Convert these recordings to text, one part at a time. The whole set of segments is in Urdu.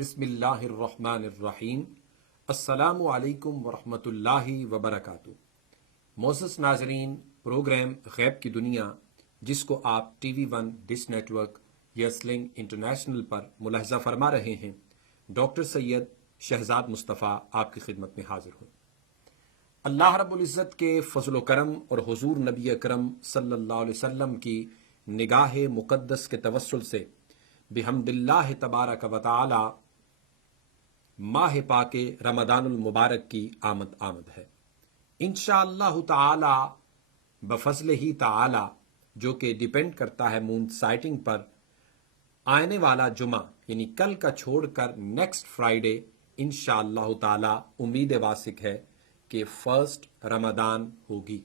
بسم اللہ الرحمن الرحیم۔ السلام علیکم ورحمۃ اللہ وبرکاتہ۔ معزز ناظرین، پروگرام غیب کی دنیا جس کو آپ TV one Dish Network یا سلنگ انٹرنیشنل پر ملاحظہ فرما رہے ہیں، ڈاکٹر سید شہزاد مصطفیٰ آپ کی خدمت میں حاضر ہوں۔ اللہ رب العزت کے فضل و کرم اور حضور نبی اکرم صلی اللہ علیہ وسلم کی نگاہ مقدس کے توسل سے بحمد اللہ تبارک و تعالی ماہ پاک رمضان المبارک کی آمد ہے۔ انشاءاللہ تعالی بفضل ہی تعالی، جو کہ ڈیپینڈ کرتا ہے مون سائٹنگ پر، آنے والا جمعہ یعنی کل کا چھوڑ کر نیکسٹ فرائیڈے انشاءاللہ تعالی امید واسق ہے کہ فرسٹ رمضان ہوگی۔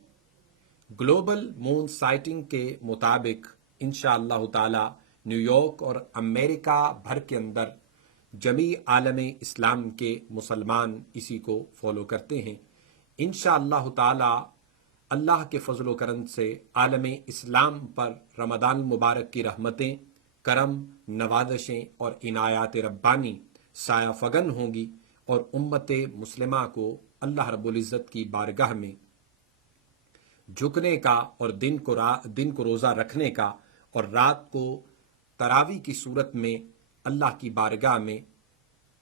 گلوبل مون سائٹنگ کے مطابق انشاءاللہ تعالی نیو یارک اور امریکہ بھر کے اندر جمیع عالم اسلام کے مسلمان اسی کو فالو کرتے ہیں۔ انشاءاللہ تعالی اللہ کے فضل و کرم سے عالم اسلام پر رمضان المبارک کی رحمتیں، کرم، نوازشیں اور عنایات ربانی سایہ فگن ہوں گی، اور امت مسلمہ کو اللہ رب العزت کی بارگاہ میں جھکنے کا اور دن کو روزہ رکھنے کا اور رات کو تراویح کی صورت میں اللہ کی بارگاہ میں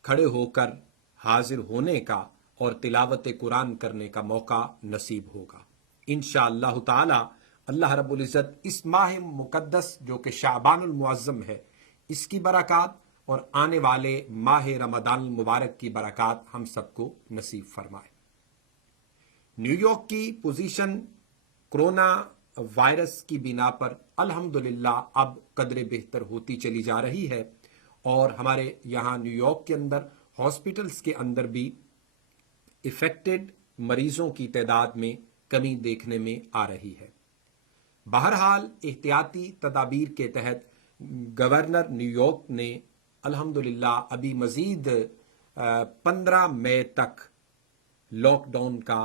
کھڑے ہو کر حاضر ہونے کا اور تلاوت قرآن کرنے کا موقع نصیب ہوگا انشاءاللہ تعالی۔ اللہ رب العزت اس ماہ مقدس جو کہ شعبان المعظم ہے، اس کی برکات اور آنے والے ماہ رمضان المبارک کی برکات ہم سب کو نصیب فرمائے۔ نیو یارک کی پوزیشن کرونا وائرس کی بنا پر الحمدللہ اب قدر بہتر ہوتی چلی جا رہی ہے، اور ہمارے یہاں نیو یارک کے اندر ہاسپٹلز کے اندر بھی افیکٹڈ مریضوں کی تعداد میں کمی دیکھنے میں آ رہی ہے۔ بہرحال احتیاطی تدابیر کے تحت گورنر نیو یارک نے الحمدللہ ابھی مزید 15 مئی تک لاک ڈاؤن کا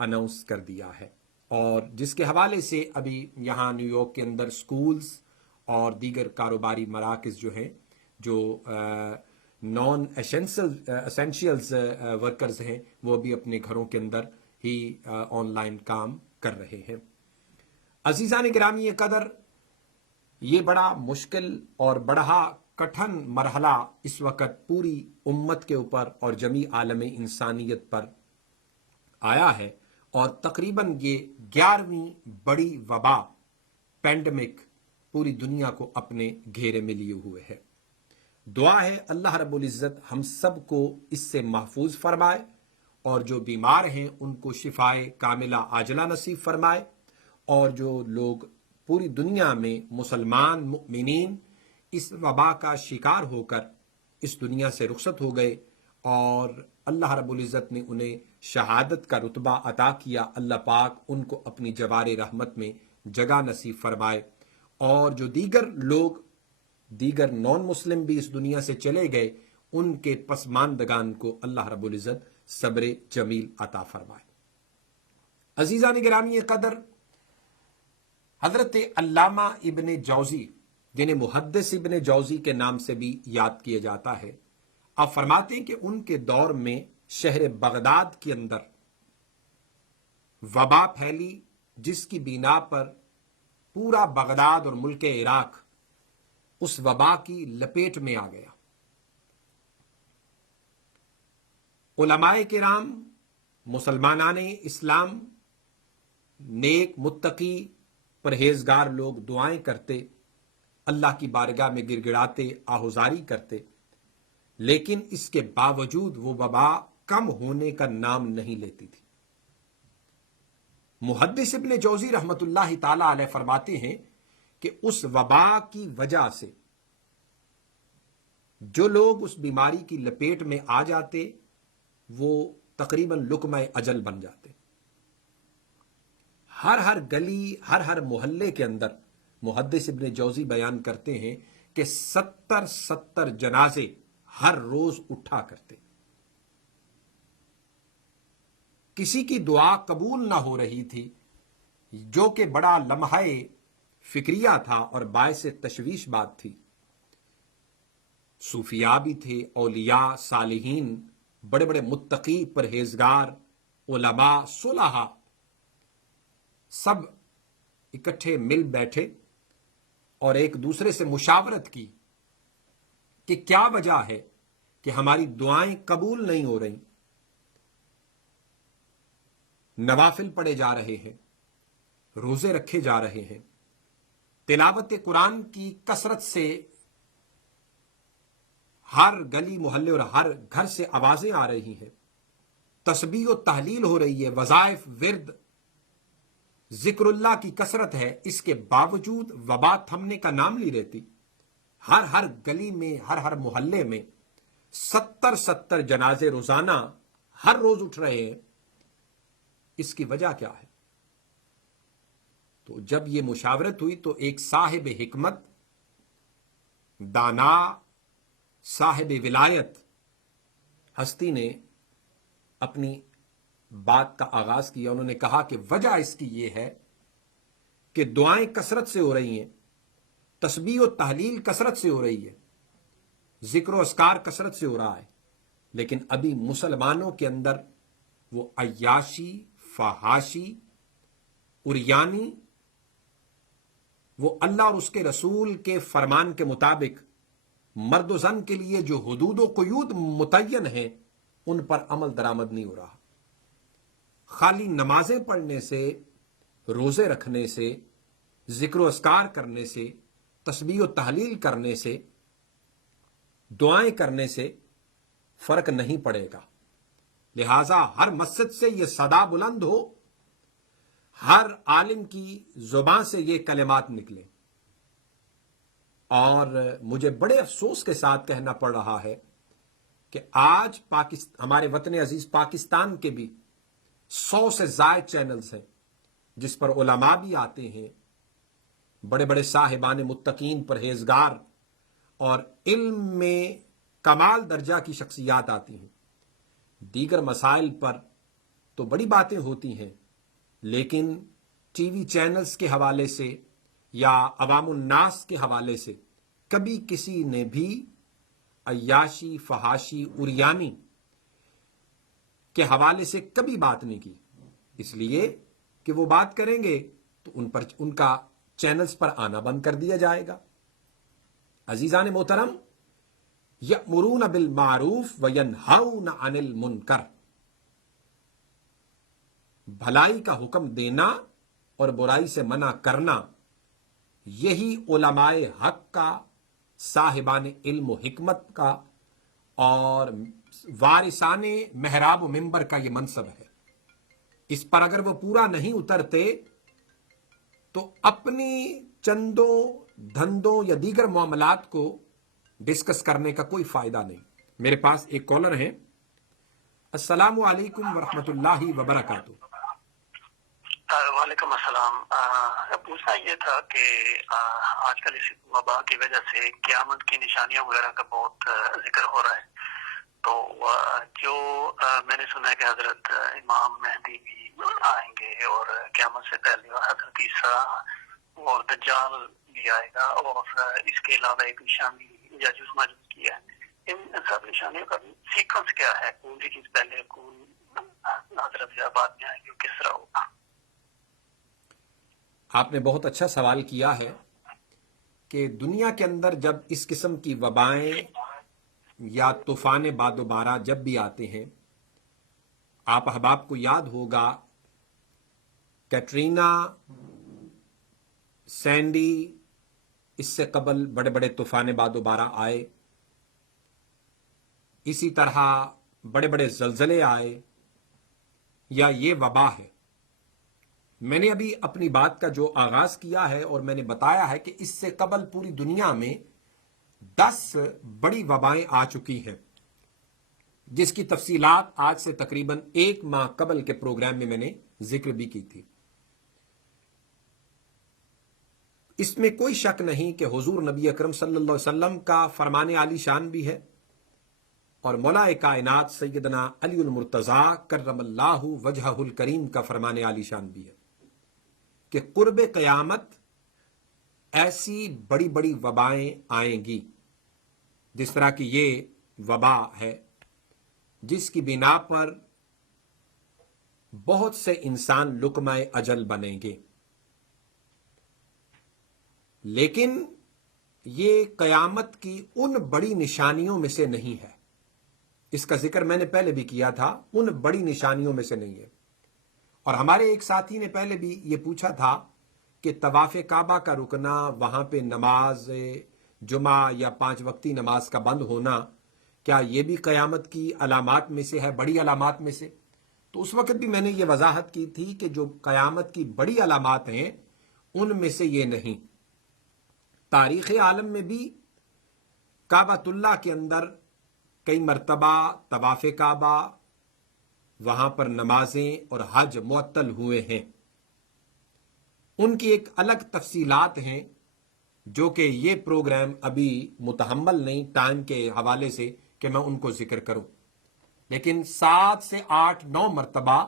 اناؤنس کر دیا ہے، اور جس کے حوالے سے ابھی یہاں نیو یارک کے اندر سکولز اور دیگر کاروباری مراکز جو ہیں، جو نان اسینشیلز ورکرز ہیں، وہ بھی اپنے گھروں کے اندر ہی آن لائن کام کر رہے ہیں۔ عزیزان گرامی قدر، یہ بڑا مشکل اور بڑا کٹھن مرحلہ اس وقت پوری امت کے اوپر اور جمیع عالم انسانیت پر آیا ہے، اور تقریباً یہ 11ویں بڑی وبا پینڈمک پوری دنیا کو اپنے گھیرے میں لیے ہوئے ہے۔ دعا ہے اللہ رب العزت ہم سب کو اس سے محفوظ فرمائے، اور جو بیمار ہیں ان کو شفائے کاملہ عاجلہ نصیب فرمائے، اور جو لوگ پوری دنیا میں مسلمان مؤمنین اس وبا کا شکار ہو کر اس دنیا سے رخصت ہو گئے اور اللہ رب العزت نے انہیں شہادت کا رتبہ عطا کیا، اللہ پاک ان کو اپنی جوار رحمت میں جگہ نصیب فرمائے، اور جو دیگر نان مسلم بھی اس دنیا سے چلے گئے ان کے پسماندگان کو اللہ رب العزت صبر جمیل عطا فرمائے۔ عزیزان گرامی قدر، حضرت علامہ ابن جوزی، جنہیں محدث ابن جوزی کے نام سے بھی یاد کیا جاتا ہے، آپ فرماتے ہیں کہ ان کے دور میں شہر بغداد کے اندر وبا پھیلی، جس کی بنا پر پورا بغداد اور ملک عراق اس وبا کی لپیٹ میں آ گیا۔ علماء کرام، مسلمانان اسلام، نیک متقی پرہیزگار لوگ دعائیں کرتے، اللہ کی بارگاہ میں گڑ گڑاتے، آہوزاری کرتے، لیکن اس کے باوجود وہ وبا کم ہونے کا نام نہیں لیتی تھی۔ محدث ابن جوزی رحمت اللہ تعالی علیہ فرماتے ہیں کہ اس وبا کی وجہ سے جو لوگ اس بیماری کی لپیٹ میں آ جاتے وہ تقریباً لقمہ اجل بن جاتے۔ ہر گلی، ہر محلے کے اندر محدث ابن جوزی بیان کرتے ہیں کہ 70 جنازے ہر روز اٹھا کرتے۔ کسی کی دعا قبول نہ ہو رہی تھی، جو کہ بڑا لمحہ فکریہ تھا اور باعث تشویش بات تھی۔ صوفیاء بھی تھے، اولیاء، صالحین، بڑے بڑے متقی، پرہیزگار، علماء، صلحاء، سب اکٹھے مل بیٹھے اور ایک دوسرے سے مشاورت کی کہ کیا وجہ ہے کہ ہماری دعائیں قبول نہیں ہو رہی، نوافل پڑھے جا رہے ہیں، روزے رکھے جا رہے ہیں، تلاوت قرآن کی کثرت سے ہر گلی محلے اور ہر گھر سے آوازیں آ رہی ہیں، تسبیح و تحلیل ہو رہی ہے، وظائف، ورد، ذکر اللہ کی کثرت ہے، اس کے باوجود وبا تھمنے کا نام نہیں لیتی۔ ہر گلی میں، ہر محلے میں 70 جنازے روزانہ ہر روز اٹھ رہے ہیں۔ اس کی وجہ کیا ہے؟ تو جب یہ مشاورت ہوئی تو ایک صاحب حکمت، دانا، صاحب ولایت ہستی نے اپنی بات کا آغاز کیا۔ انہوں نے کہا کہ وجہ اس کی یہ ہے کہ دعائیں کثرت سے ہو رہی ہیں، تسبیح و تحلیل کثرت سے ہو رہی ہے، ذکر و اذکار کثرت سے ہو رہا ہے، لیکن ابھی مسلمانوں کے اندر وہ عیاشی، فحاشی، عریانی، وہ اللہ اور اس کے رسول کے فرمان کے مطابق مرد و زن کے لیے جو حدود و قیود متعین ہیں ان پر عمل درآمد نہیں ہو رہا۔ خالی نمازیں پڑھنے سے، روزے رکھنے سے، ذکر و اذکار کرنے سے، تسبیح و تحلیل کرنے سے، دعائیں کرنے سے فرق نہیں پڑے گا۔ لہذا ہر مسجد سے یہ صدا بلند ہو، ہر عالم کی زبان سے یہ کلمات نکلیں۔ اور مجھے بڑے افسوس کے ساتھ کہنا پڑ رہا ہے کہ آج ہمارے وطن عزیز پاکستان کے بھی 100 سے زائد چینلز ہیں جس پر علماء بھی آتے ہیں، بڑے بڑے صاحبان متقین، پرہیزگار اور علم میں کمال درجہ کی شخصیات آتی ہیں۔ دیگر مسائل پر تو بڑی باتیں ہوتی ہیں، لیکن ٹی وی چینلز کے حوالے سے یا عوام الناس کے حوالے سے کبھی کسی نے بھی عیاشی، فحاشی، عریانی کے حوالے سے کبھی بات نہیں کی، اس لیے کہ وہ بات کریں گے تو ان کا چینلز پر آنا بند کر دیا جائے گا۔ عزیزان محترم، یأمرون بالمعروف وینہون عن المنکر، بھلائی کا حکم دینا اور برائی سے منع کرنا، یہی علماء حق کا، صاحبان علم و حکمت کا اور وارثان محراب و منبر کا یہ منصب ہے۔ اس پر اگر وہ پورا نہیں اترتے تو اپنی چندوں، دھندوں یا دیگر معاملات کو ڈسکس کرنے کا کوئی فائدہ نہیں۔ میرے پاس ایک کالر ہے۔ السلام علیکم ورحمۃ اللہ وبرکاتہ۔ وعلیکم السلام۔ پوچھنا یہ تھا کہ آج کل اس وبا کی وجہ سے قیامت کی نشانیاں وغیرہ کا بہت ذکر ہو رہا ہے، تو جو میں نے سنا ہے کہ حضرت امام مہدی بھی آئیں گے اور قیامت سے پہلے حضرت عیسیٰ اور دجال بھی آئے گا، اور اس کے علاوہ ایک نشانی یاجوج ماجوج کی ہے۔ ان سب نشانیوں کا سیکوینس کیا ہے؟ کون سی چیز پہلے، کون حضرت یا بعد میں آئیں گے، کس طرح ہوگا؟ آپ نے بہت اچھا سوال کیا ہے کہ دنیا کے اندر جب اس قسم کی وبائیں یا طوفان باد و بارہ جب بھی آتے ہیں، آپ احباب کو یاد ہوگا کیٹرینا، سینڈی، اس سے قبل بڑے بڑے طوفان باد و بارہ آئے، اسی طرح بڑے بڑے زلزلے آئے، یا یہ وبا ہے۔ میں نے ابھی اپنی بات کا جو آغاز کیا ہے اور میں نے بتایا ہے کہ اس سے قبل پوری دنیا میں 10 بڑی وبائیں آ چکی ہیں، جس کی تفصیلات آج سے تقریباً 1 ماہ قبل کے پروگرام میں نے ذکر بھی کی تھی۔ اس میں کوئی شک نہیں کہ حضور نبی اکرم صلی اللہ علیہ وسلم کا فرمان عالی شان بھی ہے، اور مولا کائنات سیدنا علی المرتضیٰ کرم اللہ وجہہ الکریم کا فرمان عالی شان بھی ہے کہ قرب قیامت ایسی بڑی بڑی وبائیں آئیں گی جس طرح کی یہ وبا ہے جس کی بنا پر بہت سے انسان لقمہ اجل بنیں گے، لیکن یہ قیامت کی ان بڑی نشانیوں میں سے نہیں ہے۔ اس کا ذکر میں نے پہلے بھی کیا تھا، ان بڑی نشانیوں میں سے نہیں ہے۔ اور ہمارے ایک ساتھی نے پہلے بھی یہ پوچھا تھا کہ طواف کعبہ کا رکنا، وہاں پہ نماز جمعہ یا 5 وقتی نماز کا بند ہونا، کیا یہ بھی قیامت کی علامات میں سے ہے، بڑی علامات میں سے؟ تو اس وقت بھی میں نے یہ وضاحت کی تھی کہ جو قیامت کی بڑی علامات ہیں ان میں سے یہ نہیں۔ تاریخ عالم میں بھی کعبۃ اللہ کے اندر کئی مرتبہ طواف کعبہ، وہاں پر نمازیں اور حج معطل ہوئے ہیں۔ ان کی ایک الگ تفصیلات ہیں جو کہ یہ پروگرام ابھی متحمل نہیں ٹائم کے حوالے سے کہ میں ان کو ذکر کروں، لیکن 7 سے 8 9 مرتبہ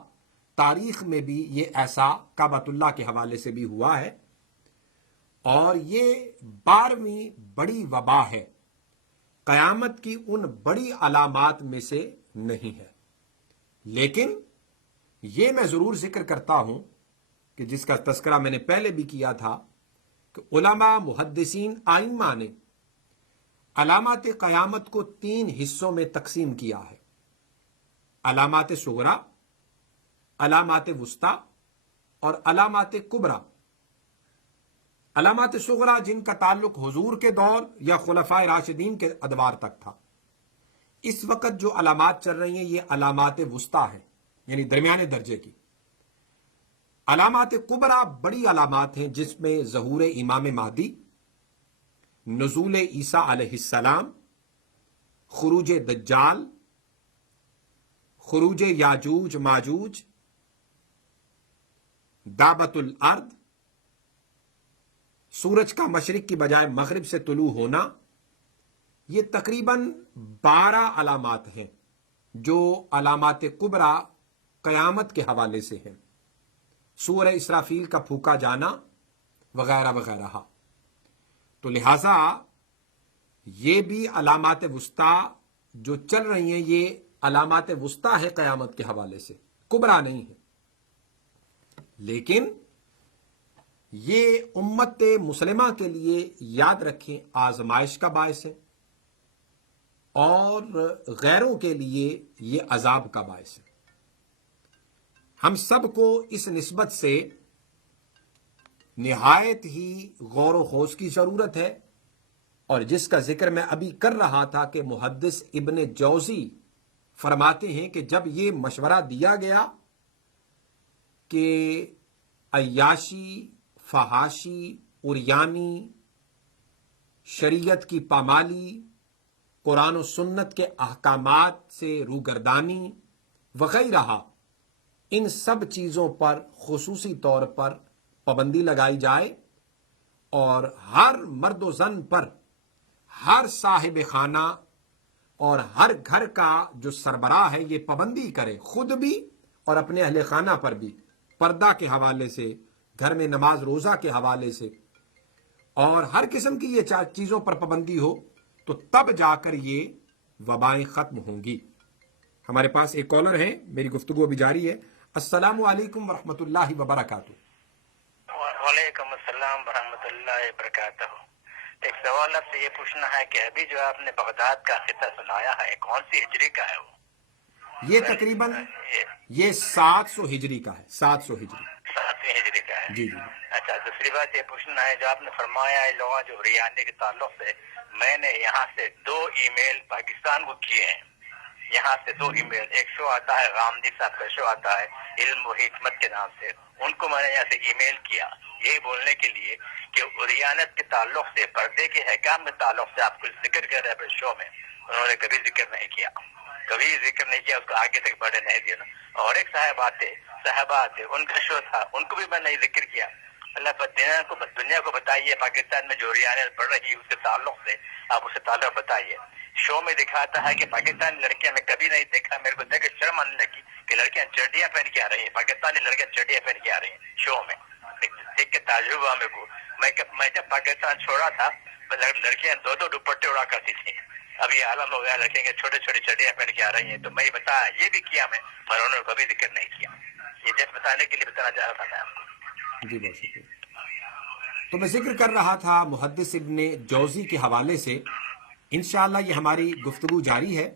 تاریخ میں بھی یہ ایسا کعبۃ اللہ کے حوالے سے بھی ہوا ہے، اور یہ 12ویں بڑی وبا ہے، قیامت کی ان بڑی علامات میں سے نہیں ہے۔ لیکن یہ میں ضرور ذکر کرتا ہوں کہ جس کا تذکرہ میں نے پہلے بھی کیا تھا کہ علماء، محدثین، ائمہ نے علامات قیامت کو 3 حصوں میں تقسیم کیا ہے: علامات صغریٰ، علامات وسطیٰ اور علامات کبریٰ۔ علامات صغریٰ جن کا تعلق حضور کے دور یا خلفائے راشدین کے ادوار تک تھا، اس وقت جو علامات چل رہی ہیں یہ علامات وسطیٰ ہیں، یعنی درمیانے درجے کی۔ علامات کبریٰ بڑی علامات ہیں جس میں ظہور امام مہدی، نزول عیسیٰ علیہ السلام، خروج دجال، خروج یاجوج ماجوج، دعوت الارض، سورج کا مشرق کی بجائے مغرب سے طلوع ہونا۔ یہ تقریباً 12 علامات ہیں جو علامات کبریٰ قیامت کے حوالے سے ہیں، سورہ اسرافیل کا پھونکا جانا وغیرہ وغیرہ۔ تو لہٰذا یہ بھی علامات وسطیٰ جو چل رہی ہیں یہ علامات وسطیٰ ہے قیامت کے حوالے سے، کبریٰ نہیں ہے۔ لیکن یہ امت مسلمہ کے لیے یاد رکھیں آزمائش کا باعث ہے، اور غیروں کے لیے یہ عذاب کا باعث ہے۔ ہم سب کو اس نسبت سے نہایت ہی غور و خوض کی ضرورت ہے، اور جس کا ذکر میں ابھی کر رہا تھا کہ محدث ابن جوزی فرماتے ہیں کہ جب یہ مشورہ دیا گیا کہ عیاشی، فحاشی، عریانی، شریعت کی پامالی، قرآن و سنت کے احکامات سے روگردانی وغیرہ، ان سب چیزوں پر خصوصی طور پر پابندی لگائی جائے، اور ہر مرد و زن پر، ہر صاحب خانہ اور ہر گھر کا جو سربراہ ہے یہ پابندی کرے، خود بھی اور اپنے اہل خانہ پر بھی، پردہ کے حوالے سے، گھر میں نماز روزہ کے حوالے سے، اور ہر قسم کی یہ چیزوں پر پابندی ہو، تو تب جا کر یہ وبائیں ختم ہوں گی۔ ہمارے پاس ایک کالر ہیں، میری گفتگو ابھی جاری ہے۔ السلام علیکم ورحمۃ اللہ وبرکاتہ۔ وعلیکم السلام ورحمۃ اللہ وبرکاتہ۔ ایک سوال آپ سے یہ پوچھنا ہے کہ ابھی جو آپ نے بغداد کا خطہ سنایا ہے کون سی ہجری کا ہے وہ؟ یہ تقریباً یہ 700 ہجری کا ہے، 700 ہجری، 7ویں ہجری کا ہے۔ جی جی۔ اچھا، دوسری بات یہ پوچھنا ہے جو آپ نے فرمایا ہے لوگوں جو ریانے کے تعلق سے، میں نے یہاں سے 2 ای میل پاکستان کو کیے ہیں، یہاں سے 2 ای میل، ایک شو آتا ہے غامدی صاحب کا شو آتا ہے علم و حکمت کے نام سے، ان کو میں نے یہاں سے ای میل کیا یہی بولنے کے لیے کہ ریانت کے تعلق سے، پردے کے احکام کے تعلق سے آپ کچھ ذکر کر رہے ہیں شو میں، انہوں نے کبھی ذکر نہیں کیا، کبھی ذکر نہیں کیا، اس کو آگے تک بڑھے نہیں دیا۔ اور ایک صاحبہ تھے ان کا شو تھا، ان کو بھی میں نے ذکر کیا۔ اللہ پر دنیا کو بتائیے پاکستان میں جو ریانت بڑھ رہی ہے اس کے تعلق سے آپ اسے تعلق بتائیے۔ شو میں دکھاتا ہے کہ پاکستانی لڑکیاں میں کبھی نہیں دیکھا، میرے کو دیکھ کے شرم آنے لگی کہ لڑکیاں چڈیاں پہن کے آ رہی ہیں، پاکستانی لڑکیاں چڈیاں پہن کے آ رہی ہیں شو میں، دیکھ کے تعجب ہوا میرے کو۔ میں جب پاکستان چھوڑا تھا لڑکیاں 2 دوپٹے اڑا کرتی تھیں، ابھی اعلیٰ لوگ لڑکے کے چھوٹے چھوٹے چڈیاں پہن کے آ رہی ہیں، تو میں بتایا یہ بھی کیا میں، پر انہوں نے کبھی ذکر نہیں کیا. یہ جس بتانے کے لیے بتانا چاہ رہا تھا میں آپ کو. جی بہت شکریہ. تو میں ذکر کر رہا تھا محدث ابن جوزی کے حوالے سے. انشاءاللہ یہ ہماری گفتگو جاری ہے.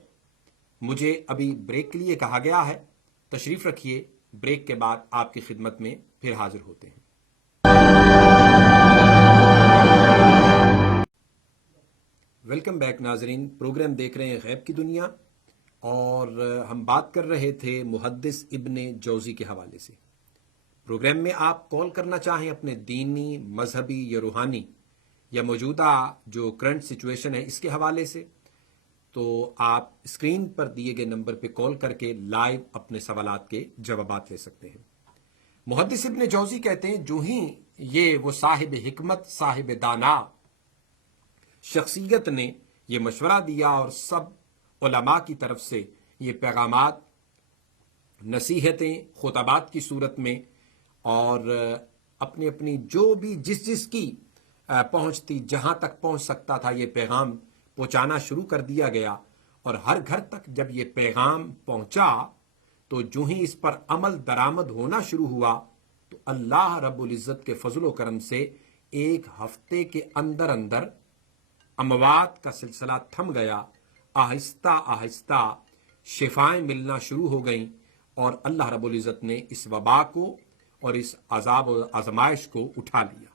مجھے ابھی بریک کے لیے کہا گیا ہے، تشریف رکھیے. بریک کے بعد آپ کی خدمت میں پھر حاضر ہوتے ہیں. ویلکم بیک ناظرین. پروگرام دیکھ رہے ہیں غیب کی دنیا، اور ہم بات کر رہے تھے محدث ابن جوزی کے حوالے سے. پروگرام میں آپ کال کرنا چاہیں اپنے دینی، مذہبی یا روحانی یا موجودہ جو کرنٹ سچویشن ہے اس کے حوالے سے، تو آپ اسکرین پر دیے گئے نمبر پہ کال کر کے لائیو اپنے سوالات کے جوابات لے سکتے ہیں. محدث ابن جوزی کہتے ہیں جو ہی یہ وہ صاحب حکمت، صاحب دانا شخصیت نے یہ مشورہ دیا اور سب علماء کی طرف سے یہ پیغامات، نصیحتیں خطبات کی صورت میں اور اپنی اپنی جو بھی جس کی پہنچتی، جہاں تک پہنچ سکتا تھا یہ پیغام پہنچانا شروع کر دیا گیا. اور ہر گھر تک جب یہ پیغام پہنچا تو جو ہی اس پر عمل درآمد ہونا شروع ہوا تو اللہ رب العزت کے فضل و کرم سے ایک ہفتے کے اندر اندر اموات کا سلسلہ تھم گیا. آہستہ آہستہ شفائیں ملنا شروع ہو گئیں، اور اللہ رب العزت نے اس وبا کو اور اس عذاب و آزمائش کو اٹھا لیا.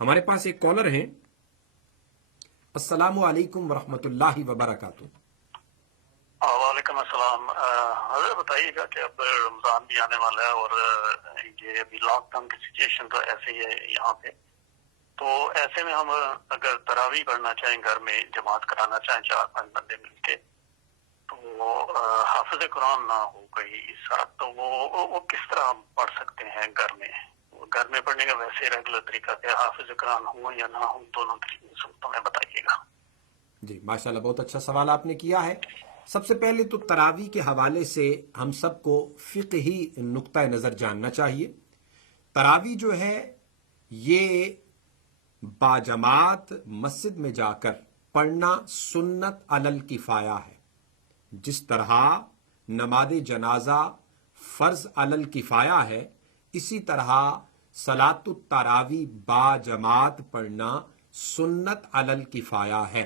ہمارے پاس ایک کالر ہیں. السلام علیکم ورحمۃ اللہ وبرکاتہ. وعلیکم السلام. حضرت بتائیے گا کہ اب رمضان بھی آنے والا ہے، اور یہ ابھی لاک ڈاؤن کی سچویشن تو ایسے ہی ہے یہاں پہ، تو ایسے میں ہم اگر تراویح پڑھنا چاہیں، گھر میں جماعت کرانا چاہیں 4-5 بندے مل کے، تو حافظ قرآن نہ ہو کوئی ساتھ، تو وہ کس طرح ہم پڑھ سکتے ہیں گھر میں؟ گھر میں پڑھنے کا ویسے ریگولر طریقہ ہے، حافظ قرآن ہو یا نہ ہو، دونوں صورتوں میں بتائیے گا. جی ماشاءاللہ، بہت اچھا سوال آپ نے کیا ہے. سب سے پہلے تو تراویح کے حوالے سے ہم سب کو فقہی نقطہ نظر جاننا چاہیے. تراویح جو ہے یہ باجماعت مسجد میں جا کر پڑھنا سنت علی الکفایہ ہے. جس طرح نماز جنازہ فرض علی الکفایہ ہے، اسی طرح صلاۃ التراویح باجماعت پڑھنا سنت علی الکفایہ ہے.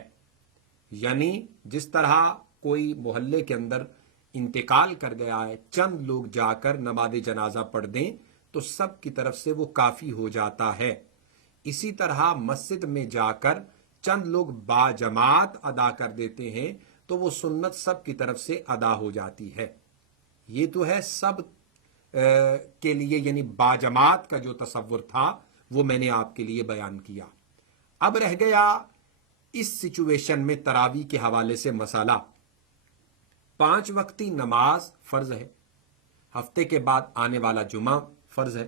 یعنی جس طرح کوئی محلے کے اندر انتقال کر گیا ہے، چند لوگ جا کر نماز جنازہ پڑھ دیں تو سب کی طرف سے وہ کافی ہو جاتا ہے. اسی طرح مسجد میں جا کر چند لوگ باجماعت ادا کر دیتے ہیں تو وہ سنت سب کی طرف سے ادا ہو جاتی ہے. یہ تو ہے سب کے لیے، یعنی باجماعت کا جو تصور تھا وہ میں نے آپ کے لیے بیان کیا. اب رہ گیا اس سچویشن میں تراویح کے حوالے سے مسئلہ. 5 وقتی نماز فرض ہے، ہفتے کے بعد آنے والا جمعہ فرض ہے.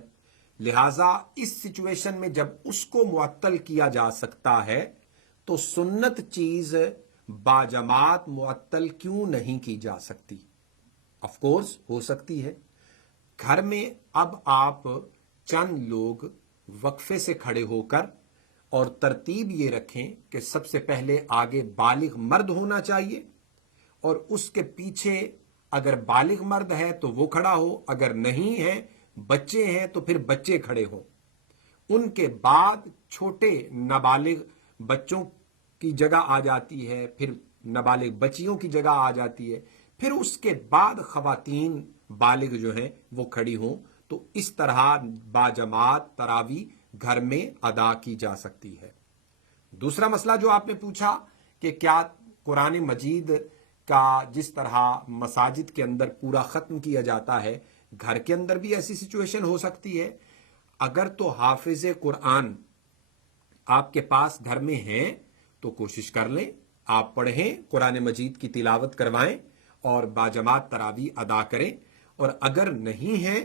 لہٰذا اس سچویشن میں جب اس کو معطل کیا جا سکتا ہے تو سنت چیز باجماعت معطل کیوں نہیں کی جا سکتی؟ آف کورس ہو سکتی ہے. گھر میں اب آپ چند لوگ وقفے سے کھڑے ہو کر اور ترتیب یہ رکھیں کہ سب سے پہلے آگے بالغ مرد ہونا چاہیے، اور اس کے پیچھے اگر بالغ مرد ہے تو وہ کھڑا ہو، اگر نہیں ہے بچے ہیں تو پھر بچے کھڑے ہوں. ان کے بعد چھوٹے نابالغ بچوں کی جگہ آ جاتی ہے، پھر نابالغ بچیوں کی جگہ آ جاتی ہے، پھر اس کے بعد خواتین بالغ جو ہیں وہ کھڑی ہوں. تو اس طرح باجماعت تراویح گھر میں ادا کی جا سکتی ہے. دوسرا مسئلہ جو آپ نے پوچھا کہ کیا قرآن مجید کا جس طرح مساجد کے اندر پورا ختم کیا جاتا ہے، گھر کے اندر بھی ایسی سچویشن ہو سکتی ہے. اگر تو حافظ قرآن آپ کے پاس گھر میں ہیں تو کوشش کر لیں، آپ پڑھیں، قرآن مجید کی تلاوت کروائیں اور باجماعت تراویح ادا کریں. اور اگر نہیں ہیں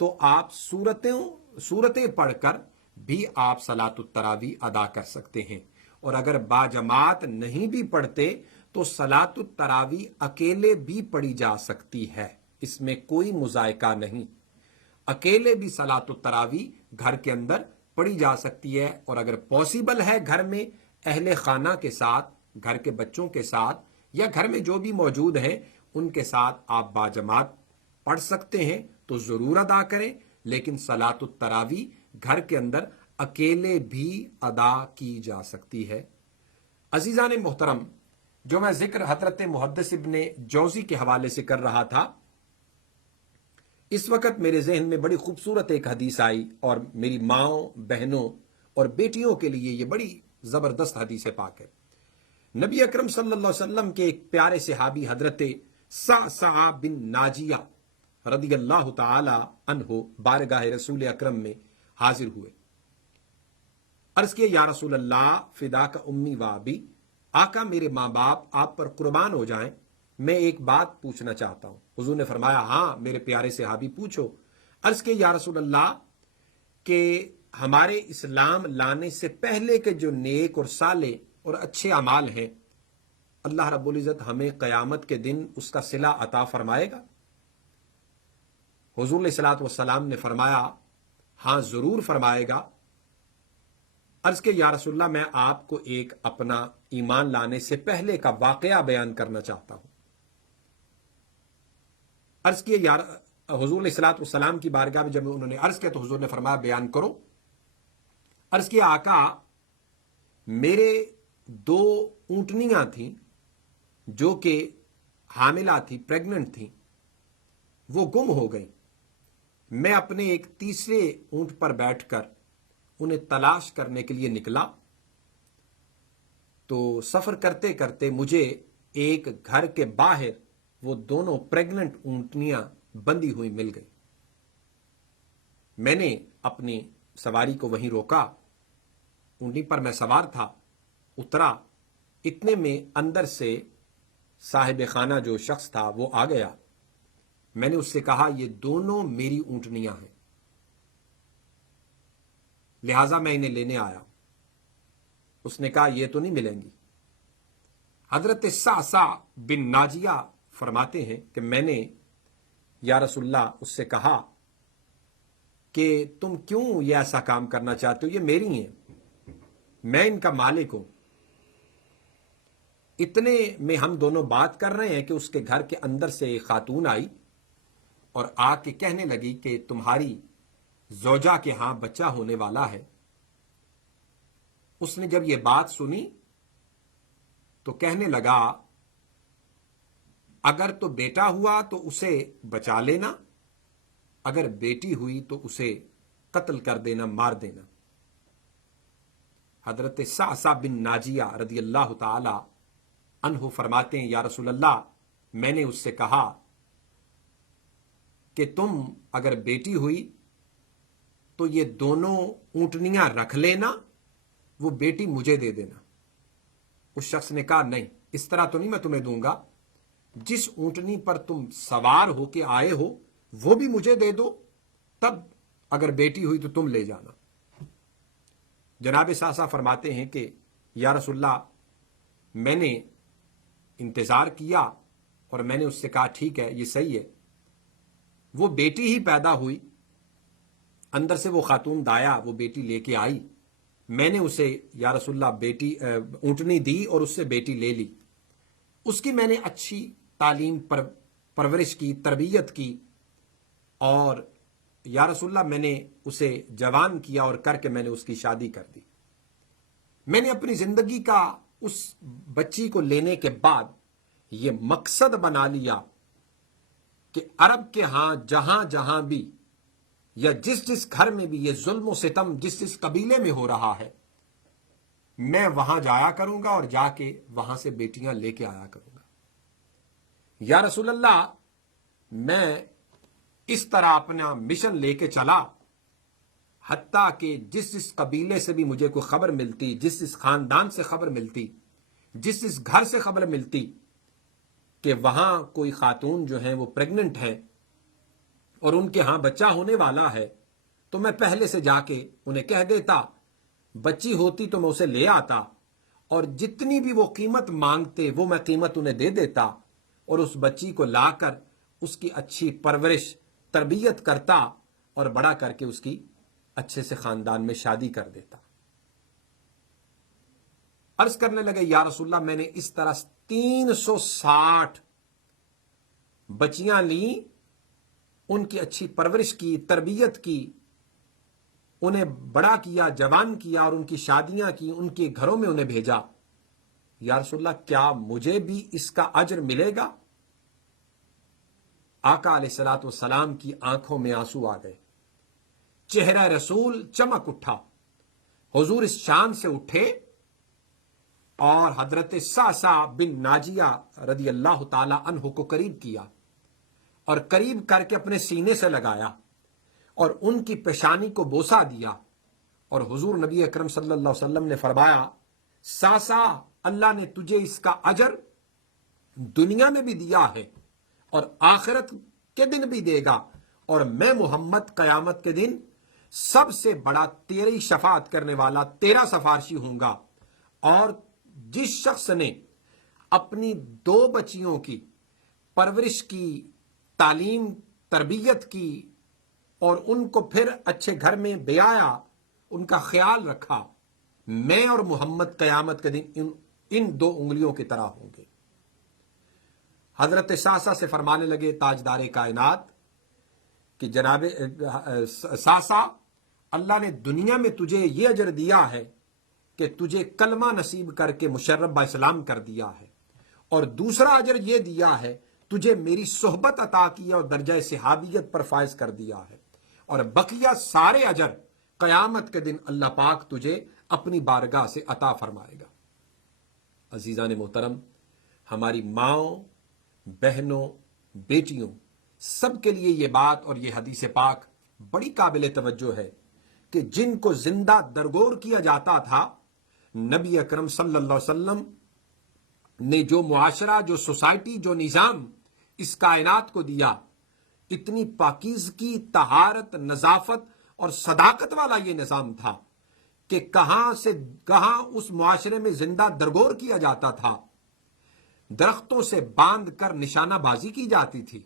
تو آپ سورتیں پڑھ کر بھی آپ صلاۃ التراویح ادا کر سکتے ہیں. اور اگر باجماعت نہیں بھی پڑھتے تو صلاۃ التراویح اکیلے بھی پڑھی جا سکتی ہے، اس میں کوئی مذائقہ نہیں. اکیلے بھی صلاۃ التراویح گھر کے اندر پڑھی جا سکتی ہے. اور اگر پاسبل ہے گھر میں اہل خانہ کے ساتھ، گھر کے بچوں کے ساتھ یا گھر میں جو بھی موجود ہیں ان کے ساتھ آپ باجماعت پڑھ سکتے ہیں تو ضرور ادا کریں، لیکن صلاۃ التراویح گھر کے اندر اکیلے بھی ادا کی جا سکتی ہے۔ عزیزان محترم، جو میں ذکر حضرت محدث ابن جوزی کے حوالے سے کر رہا تھا، اس وقت میرے ذہن میں بڑی خوبصورت ایک حدیث آئی، اور میری ماؤں، بہنوں اور بیٹیوں کے لیے یہ بڑی زبردست حدیث پاک ہے۔ نبی اکرم صلی اللہ علیہ وسلم کے ایک پیارے صحابی حضرت صعصع بن ناجیہ رضی اللہ تعالی عنہ بارگاہ رسول اکرم میں حاضر ہوئے۔ عرض کیا، یا رسول اللہ فداک امی و ابی، آقا میرے ماں باپ آپ پر قربان ہو جائیں، میں ایک بات پوچھنا چاہتا ہوں۔ حضور نے فرمایا، ہاں میرے پیارے صحابی پوچھو۔ عرض کیا، یا رسول اللہ کہ ہمارے اسلام لانے سے پہلے کے جو نیک اور صالح اور اچھے اعمال ہیں، اللہ رب العزت ہمیں قیامت کے دن اس کا صلہ عطا فرمائے گا؟ حضور علیہ الصلوۃ والسلام نے فرمایا، ہاں ضرور فرمائے گا۔ عرض کہ یا رسول اللہ میں آپ کو ایک اپنا ایمان لانے سے پہلے کا واقعہ بیان کرنا چاہتا ہوں۔ عرض کیے حضور علیہ الصلوۃ والسلام کی بارگاہ میں جب انہوں نے عرض کیا تو حضور نے فرمایا بیان کرو۔ عرض کیا، آقا میرے 2 اونٹنیاں تھیں جو کہ حاملہ تھی، پریگننٹ تھیں، وہ گم ہو گئیں۔ میں اپنے ایک تیسرے اونٹ پر بیٹھ کر انہیں تلاش کرنے کے لیے نکلا، تو سفر کرتے کرتے مجھے ایک گھر کے باہر وہ دونوں پریگننٹ اونٹنیاں بندھی ہوئی مل گئی۔ میں نے اپنی سواری کو وہیں روکا، اونٹنی پر میں سوار تھا، اترا، اتنے میں اندر سے صاحب خانہ جو شخص تھا وہ آ گیا۔ میں نے اس سے کہا، یہ دونوں میری اونٹنیاں ہیں، لہذا میں انہیں لینے آیا۔ اس نے کہا، یہ تو نہیں ملیں گی۔ حضرت صعصع بن ناجیہ فرماتے ہیں کہ میں نے یا رسول اللہ اس سے کہا کہ تم کیوں یہ ایسا کام کرنا چاہتے ہو، یہ میری ہیں، میں ان کا مالک ہوں۔ اتنے میں ہم دونوں بات کر رہے ہیں کہ اس کے گھر کے اندر سے ایک خاتون آئی اور آ کے کہنے لگی کہ تمہاری زوجہ کے ہاں بچہ ہونے والا ہے۔ اس نے جب یہ بات سنی تو کہنے لگا، اگر تو بیٹا ہوا تو اسے بچا لینا، اگر بیٹی ہوئی تو اسے قتل کر دینا، مار دینا۔ حضرت صعصع بن ناجیہ رضی اللہ تعالی عنہ فرماتے ہیں، یا رسول اللہ میں نے اس سے کہا کہ تم اگر بیٹی ہوئی تو یہ دونوں اونٹنیاں رکھ لینا، وہ بیٹی مجھے دے دینا۔ اس شخص نے کہا، نہیں، اس طرح تو نہیں میں تمہیں دوں گا، جس اونٹنی پر تم سوار ہو کے آئے ہو وہ بھی مجھے دے دو، تب اگر بیٹی ہوئی تو تم لے جانا۔ جناب صعصع فرماتے ہیں کہ یا رسول اللہ میں نے انتظار کیا اور میں نے اس سے کہا، ٹھیک ہے، یہ صحیح ہے۔ وہ بیٹی ہی پیدا ہوئی، اندر سے وہ خاتون دایا وہ بیٹی لے کے آئی، میں نے اسے یا رسول اللہ بیٹی اونٹنی دی اور اس سے بیٹی لے لی۔ اس کی میں نے اچھی تعلیم پرورش کی، تربیت کی، اور یا رسول اللہ میں نے اسے جوان کیا اور کر کے میں نے اس کی شادی کر دی۔ میں نے اپنی زندگی کا اس بچی کو لینے کے بعد یہ مقصد بنا لیا کہ عرب کے ہاں جہاں جہاں بھی یا جس جس گھر میں بھی یہ ظلم و ستم جس جس قبیلے میں ہو رہا ہے، میں وہاں جایا کروں گا اور جا کے وہاں سے بیٹیاں لے کے آیا کروں گا۔ یا رسول اللہ میں اس طرح اپنا مشن لے کے چلا، حتیٰ کہ جس جس قبیلے سے بھی مجھے کوئی خبر ملتی، جس جس خاندان سے خبر ملتی، جس جس گھر سے خبر ملتی کہ وہاں کوئی خاتون جو ہیں وہ پریگننٹ ہے اور ان کے ہاں بچہ ہونے والا ہے، تو میں پہلے سے جا کے انہیں کہہ دیتا، بچی ہوتی تو میں اسے لے آتا، اور جتنی بھی وہ قیمت مانگتے وہ میں قیمت انہیں دے دیتا، اور اس بچی کو لا کر اس کی اچھی پرورش تربیت کرتا اور بڑا کر کے اس کی اچھے سے خاندان میں شادی کر دیتا۔ عرض کرنے لگے، یا رسول اللہ میں نے اس طرح 360 بچیاں لیں، ان کی اچھی پرورش کی، تربیت کی، انہیں بڑا کیا، جوان کیا، اور ان کی شادیاں کی، ان کے گھروں میں انہیں بھیجا. یا رسول اللہ کیا مجھے بھی اس کا اجر ملے گا؟ آقا علیہ الصلوۃ والسلام کی آنکھوں میں آنسو آ گئے، چہرہ رسول چمک اٹھا. حضور اس شان سے اٹھے اور حضرت سعسع بن ناجیہ رضی اللہ تعالی عنہ کو قریب کیا اور قریب کر کے اپنے سینے سے لگایا اور ان کی پیشانی کو بوسہ دیا. اور حضور نبی اکرم صلی اللہ علیہ وسلم نے فرمایا، سعسع، اللہ نے تجھے اس کا اجر دنیا میں بھی دیا ہے اور آخرت کے دن بھی دے گا، اور میں محمد قیامت کے دن سب سے بڑا تیری شفاعت کرنے والا، تیرا سفارشی ہوں گا. اور جس شخص نے اپنی 2 بچیوں کی پرورش کی، تعلیم تربیت کی، اور ان کو پھر اچھے گھر میں بیایا، ان کا خیال رکھا، میں اور محمد قیامت کے دن ان 2 انگلیوں کی طرح ہوں گے. حضرت سعسع سے فرمانے لگے تاجدار کائنات کہ جناب سعسع، اللہ نے دنیا میں تجھے یہ اجر دیا ہے کہ تجھے کلمہ نصیب کر کے مشرب با اسلام کر دیا ہے، اور دوسرا اجر یہ دیا ہے تجھے میری صحبت عطا کی اور درجہ صحابیت پر فائز کر دیا ہے، اور بقیہ سارے اجر قیامت کے دن اللہ پاک تجھے اپنی بارگاہ سے عطا فرمائے گا. عزیزان محترم، ہماری ماؤں، بہنوں، بیٹیوں، سب کے لیے یہ بات اور یہ حدیث پاک بڑی قابل توجہ ہے کہ جن کو زندہ درگور کیا جاتا تھا، نبی اکرم صلی اللہ علیہ وسلم نے جو معاشرہ، جو سوسائٹی، جو نظام اس کائنات کو دیا، اتنی پاکیزگی، طہارت، نظافت اور صداقت والا یہ نظام تھا کہ کہاں سے کہاں اس معاشرے میں زندہ درگور کیا جاتا تھا. درختوں سے باندھ کر نشانہ بازی کی جاتی تھی،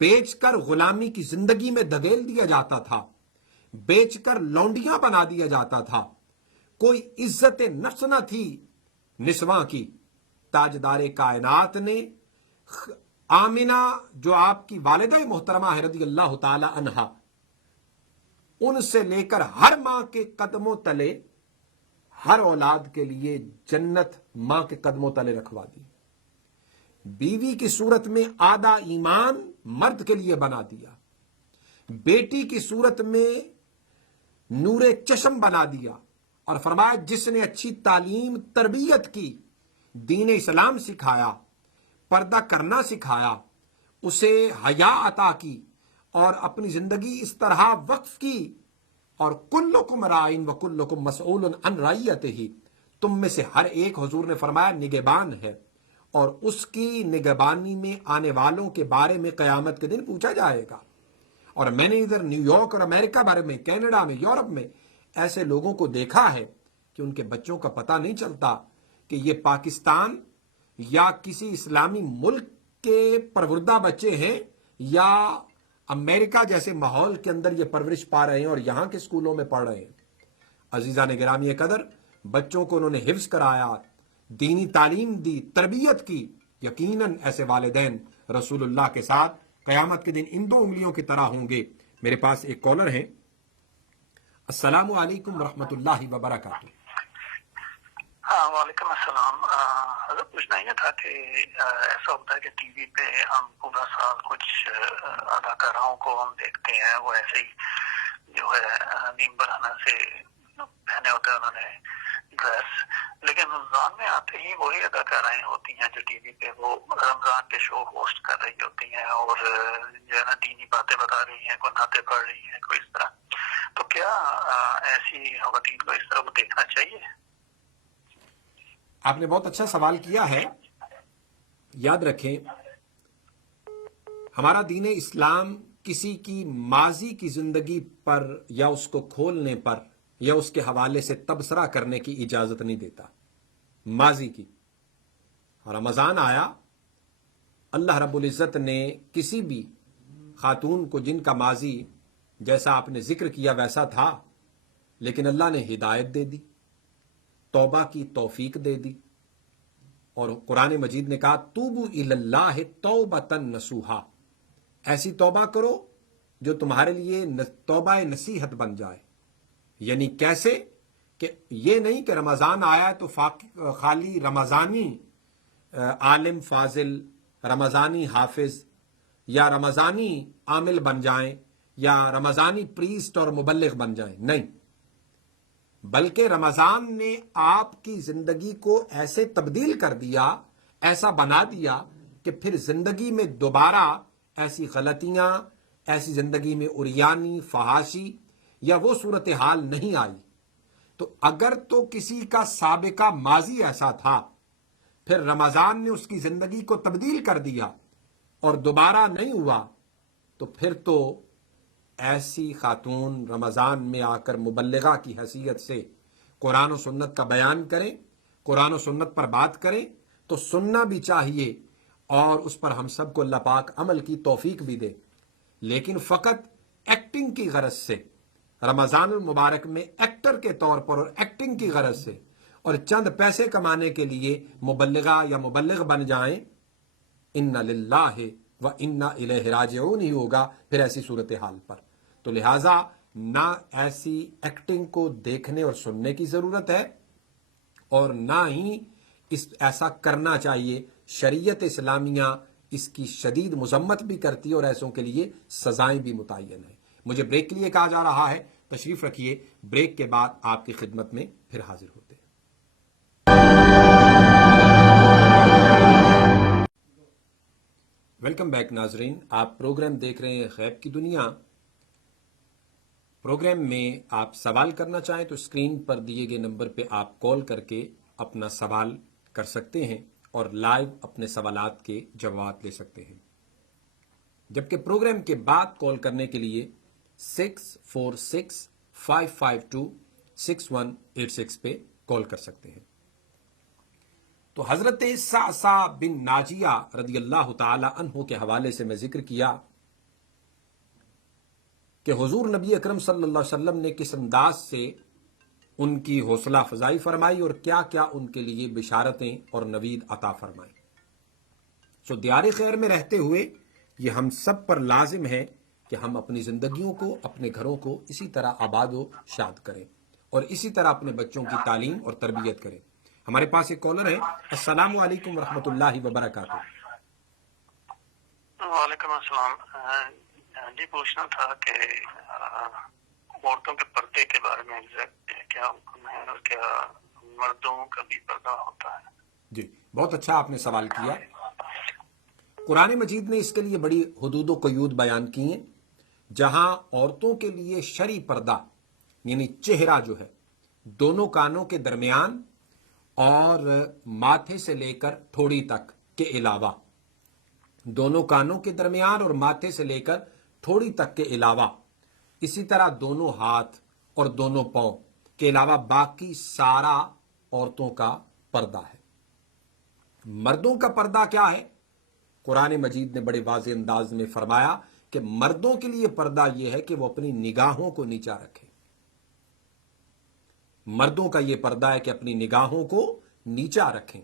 بیچ کر غلامی کی زندگی میں دھکیل دیا جاتا تھا، بیچ کر لونڈیاں بنا دیا جاتا تھا. کوئی عزت نفس نہ تھی نسواں کی. تاجدار کائنات نے آمنہ جو آپ کی والدہ محترمہ ہے رضی اللہ تعالی عنہا، ان سے لے کر ہر ماں کے قدموں تلے، ہر اولاد کے لیے جنت ماں کے قدموں تلے رکھوا دی. بیوی کی صورت میں آدھا ایمان مرد کے لیے بنا دیا، بیٹی کی صورت میں نور چشم بنا دیا، اور فرمایا جس نے اچھی تعلیم تربیت کی، دین اسلام سکھایا، پردہ کرنا سکھایا، اسے حیا عطا کی اور اپنی زندگی اس طرح وقف کی. اور کلکم رائن و کلکم مسئول عن رعیتہ، تم میں سے ہر ایک، حضور نے فرمایا، نگہبان ہے، اور اس کی نگہبانی میں آنے والوں کے بارے میں قیامت کے دن پوچھا جائے گا. اور میں نے ادھر نیو یارک اور امریکہ بارے میں، کینیڈا میں، یورپ میں ایسے لوگوں کو دیکھا ہے کہ ان کے بچوں کا پتہ نہیں چلتا کہ یہ پاکستان یا کسی اسلامی ملک کے پروردہ بچے ہیں یا امریکہ جیسے ماحول کے اندر یہ پرورش پا رہے ہیں اور یہاں کے اسکولوں میں پڑھ رہے ہیں. عزیزان گرامی قدر، بچوں کو انہوں نے حفظ کرایا، دینی تعلیم دی، تربیت کی. یقیناً ایسے والدین رسول اللہ کے ساتھ قیامت کے دن ان 2 انگلیوں کی طرح ہوں گے. میرے پاس ایک کالر ہے. السلام علیکم ورحمۃ اللہ وبرکاتہ. ہاں، وعلیکم السلام. حضرت پوچھنا یہ تھا کہ ایسا ہوتا ہے کہ ٹی وی پہ ہم پورا سال کچھ اداکاراؤں کو ہم دیکھتے ہیں، وہ ایسے ہی جو ہے نیم برہنہ سے پہنے ہوتے ہیں انہوں نے ڈریس، لیکن رمضان میں آتے ہی وہی اداکارائیں ہوتی ہیں جو ٹی وی پہ وہ رمضان کے شو ہوسٹ کر رہی ہوتی ہیں اور جو ہے نا دینی باتیں بتا رہی ہیں، کوئی نعتیں پڑھ رہی ہیں، کوئی اس طرح. تو کیا ایسی خواتین کو اس طرح کو دیکھنا چاہیے؟ آپ نے بہت اچھا سوال کیا ہے. یاد رکھیں، ہمارا دین اسلام کسی کی ماضی کی زندگی پر یا اس کو کھولنے پر یا اس کے حوالے سے تبصرہ کرنے کی اجازت نہیں دیتا. ماضی کی رمضان آیا، اللہ رب العزت نے کسی بھی خاتون کو جن کا ماضی جیسا آپ نے ذکر کیا ویسا تھا، لیکن اللہ نے ہدایت دے دی، توبہ کی توفیق دے دی، اور قرآن مجید نے کہا توبو الی اللہ توبۃ نصوحا، ایسی توبہ کرو جو تمہارے لیے توبہ نصیحت بن جائے۔ یعنی کیسے؟ کہ یہ نہیں کہ رمضان آیا تو خالی رمضانی عالم فاضل، رمضانی حافظ یا رمضانی عامل بن جائیں یا رمضانی پریسٹ اور مبلغ بن جائیں، نہیں، بلکہ رمضان نے آپ کی زندگی کو ایسے تبدیل کر دیا، ایسا بنا دیا کہ پھر زندگی میں دوبارہ ایسی غلطیاں، ایسی زندگی میں عریانی، فحاشی یا وہ صورتحال نہیں آئی۔ تو اگر تو کسی کا سابقہ ماضی ایسا تھا، پھر رمضان نے اس کی زندگی کو تبدیل کر دیا اور دوبارہ نہیں ہوا، تو پھر تو ایسی خاتون رمضان میں آ کر مبلغہ کی حیثیت سے قرآن و سنت کا بیان کریں، قرآن و سنت پر بات کریں تو سننا بھی چاہیے، اور اس پر ہم سب کو اللہ پاک عمل کی توفیق بھی دے۔ لیکن فقط ایکٹنگ کی غرض سے، رمضان المبارک میں ایکٹر کے طور پر اور ایکٹنگ کی غرض سے اور چند پیسے کمانے کے لیے مبلغہ یا مبلغ بن جائیں، ان للہ و انا الیہ راجعون ہی ہوگا پھر ایسی صورتحال پر۔ تو لہٰذا نہ ایسی ایکٹنگ کو دیکھنے اور سننے کی ضرورت ہے، اور نہ ہی ایسا کرنا چاہیے۔ شریعت اسلامیہ اس کی شدید مذمت بھی کرتی ہے اور ایسوں کے لیے سزائیں بھی متعین ہیں۔ مجھے بریک کے لیے کہا جا رہا ہے، تشریف رکھیے، بریک کے بعد آپ کی خدمت میں پھر حاضر ہوتے ہیں۔ ویلکم بیک ناظرین، آپ پروگرام دیکھ رہے ہیں غیب کی دنیا۔ پروگرام میں آپ سوال کرنا چاہیں تو اسکرین پر دیے گئے نمبر پہ آپ کال کر کے اپنا سوال کر سکتے ہیں اور لائیو اپنے سوالات کے جواب دے سکتے ہیں، جبکہ پروگرام کے بعد کال کرنے کے لیے 646-552-6186 پہ کال کر سکتے ہیں۔ تو حضرت صعصع بن ناجیہ رضی اللہ تعالی عنہ کے حوالے سے میں ذکر کیا کہ حضور نبی اکرم صلی اللہ علیہ وسلم نے کس انداز سے ان کی حوصلہ افزائی فرمائی اور کیا کیا ان کے لیے بشارتیں اور نوید عطا فرمائی۔ سو دیار خیر میں رہتے ہوئے یہ ہم سب پر لازم ہے کہ ہم اپنی زندگیوں کو، اپنے گھروں کو اسی طرح آباد و شاد کریں اور اسی طرح اپنے بچوں کی تعلیم اور تربیت کریں۔ ہمارے پاس ایک کالر ہے۔ السلام علیکم ورحمۃ اللہ وبرکاتہ۔ وعلیکم السلام۔ جی پوچھنا تھا کہ عورتوں کے پردے کے بارے میں کیا حکم ہے اور کیا مردوں کا بھی پردہ ہوتا ہے؟ جی بہت اچھا آپ نے سوال کیا۔ قرآن مجید نے اس کے لیے بڑی حدود و قیود بیان کی ہیں، جہاں عورتوں کے لیے شرعی پردہ یعنی چہرہ جو ہے دونوں کانوں کے درمیان اور ماتھے سے لے کر ٹھوڑی تک کے علاوہ، دونوں کانوں کے درمیان اور ماتھے سے لے کر ٹھوڑی تک کے علاوہ، اسی طرح دونوں ہاتھ اور دونوں پاؤں کے علاوہ باقی سارا عورتوں کا پردہ ہے۔ مردوں کا پردہ کیا ہے؟ قرآن مجید نے بڑے واضح انداز میں فرمایا کہ مردوں کے لیے پردہ یہ ہے کہ وہ اپنی نگاہوں کو نیچا رکھیں۔ مردوں کا یہ پردہ ہے کہ اپنی نگاہوں کو نیچا رکھیں۔